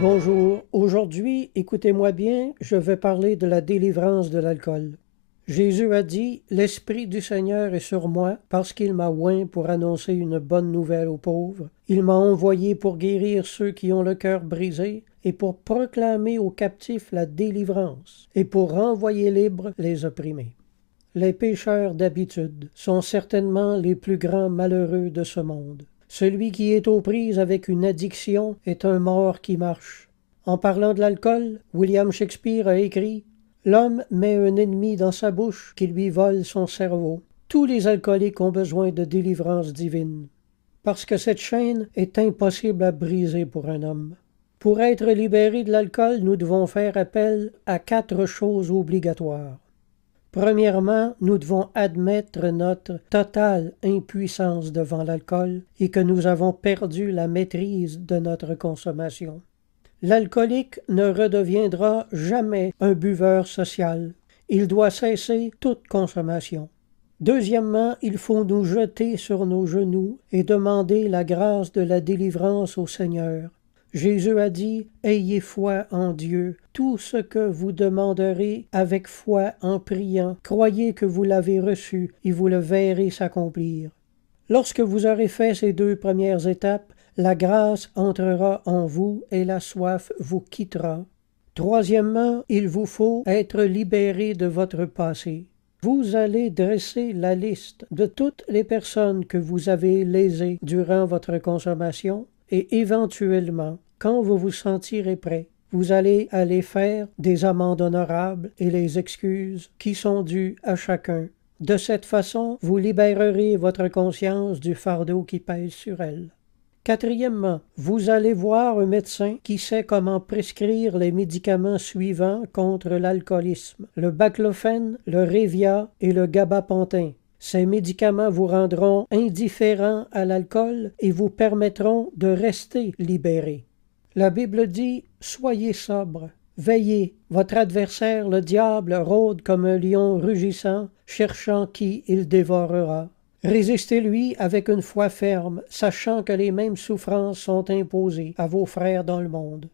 Bonjour, aujourd'hui, écoutez-moi bien, je vais parler de la délivrance de l'alcool. Jésus a dit, l'Esprit du Seigneur est sur moi parce qu'il m'a oint pour annoncer une bonne nouvelle aux pauvres. Il m'a envoyé pour guérir ceux qui ont le cœur brisé et pour proclamer aux captifs la délivrance et pour renvoyer libres les opprimés. Les pécheurs d'habitude sont certainement les plus grands malheureux de ce monde. Celui qui est aux prises avec une addiction est un mort qui marche. En parlant de l'alcool, William Shakespeare a écrit « L'homme met un ennemi dans sa bouche qui lui vole son cerveau. » Tous les alcooliques ont besoin de délivrance divine, parce que cette chaîne est impossible à briser pour un homme. Pour être libérés de l'alcool, nous devons faire appel à 4 choses obligatoires. Premièrement, nous devons admettre notre totale impuissance devant l'alcool et que nous avons perdu la maîtrise de notre consommation. L'alcoolique ne redeviendra jamais un buveur social. Il doit cesser toute consommation. Deuxièmement, il faut nous jeter sur nos genoux et demander la grâce de la délivrance au Seigneur. Jésus a dit « Ayez foi en Dieu. Tout ce que vous demanderez avec foi en priant, croyez que vous l'avez reçu et vous le verrez s'accomplir. » Lorsque vous aurez fait ces 2 premières étapes, la grâce entrera en vous et la soif vous quittera. Troisièmement, il vous faut être libéré de votre passé. Vous allez dresser la liste de toutes les personnes que vous avez lésées durant votre consommation et éventuellement, quand vous vous sentirez prêt, vous allez aller faire des amendes honorables et les excuses qui sont dues à chacun. De cette façon, vous libérerez votre conscience du fardeau qui pèse sur elle. Quatrièmement, vous allez voir un médecin qui sait comment prescrire les médicaments suivants contre l'alcoolisme, le baclofène, le Révia et le gabapentin. Ces médicaments vous rendront indifférents à l'alcool et vous permettront de rester libérés. La Bible dit « Soyez sobre, veillez, votre adversaire le diable rôde comme un lion rugissant, cherchant qui il dévorera. » Résistez-lui avec une foi ferme, sachant que les mêmes souffrances sont imposées à vos frères dans le monde.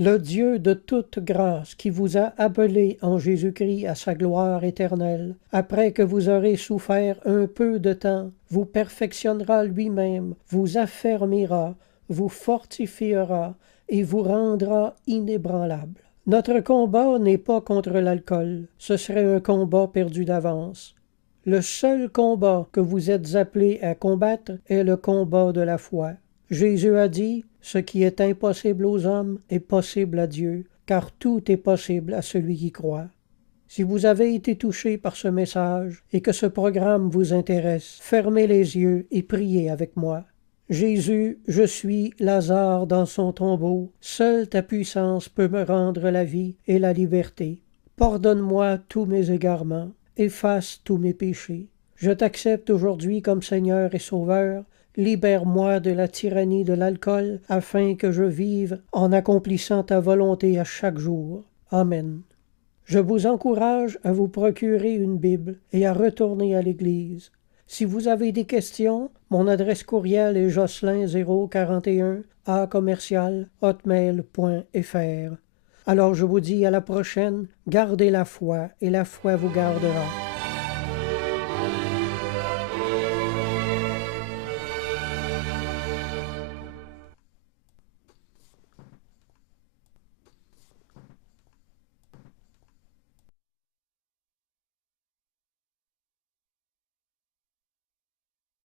Le Dieu de toute grâce qui vous a appelés en Jésus-Christ à sa gloire éternelle, après que vous aurez souffert un peu de temps, vous perfectionnera lui-même, vous affermira, vous fortifiera et vous rendra inébranlable. Notre combat n'est pas contre l'alcool, ce serait un combat perdu d'avance. Le seul combat que vous êtes appelés à combattre est le combat de la foi. Jésus a dit « Ce qui est impossible aux hommes est possible à Dieu, car tout est possible à celui qui croit. » Si vous avez été touché par ce message et que ce programme vous intéresse, fermez les yeux et priez avec moi. Jésus, je suis Lazare dans son tombeau. Seule ta puissance peut me rendre la vie et la liberté. Pardonne-moi tous mes égarements. Efface tous mes péchés. Je t'accepte aujourd'hui comme Seigneur et Sauveur. Libère-moi de la tyrannie de l'alcool, afin que je vive en accomplissant ta volonté à chaque jour. Amen. Je vous encourage à vous procurer une Bible et à retourner à l'Église. Si vous avez des questions, mon adresse courriel est jocelyn041a@hotmail.fr. Alors je vous dis à la prochaine, gardez la foi et la foi vous gardera.